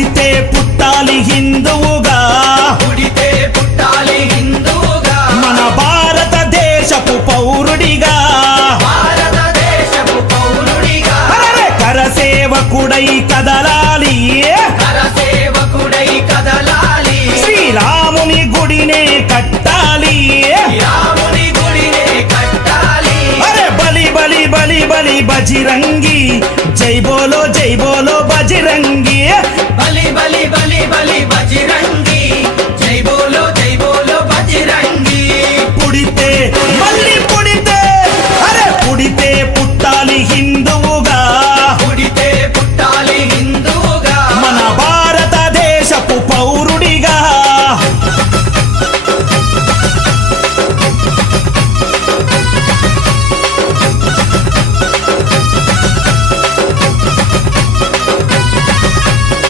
పుడితే పుట్టాలి హిందువుగా, పుడితే పుట్టాలి హిందువుగా, మన భారతదేశపు పౌరుడిగా, భారతదేశపు పౌరుడిగా, కరసేవకుడై కదలాలి, కరసేవకుడై కదలాలి, శ్రీరాముని గుడినే కట్టాలి, రాముని గుడినే కట్టాలి. అరే బలి బలి బలి బలి బజిరంగి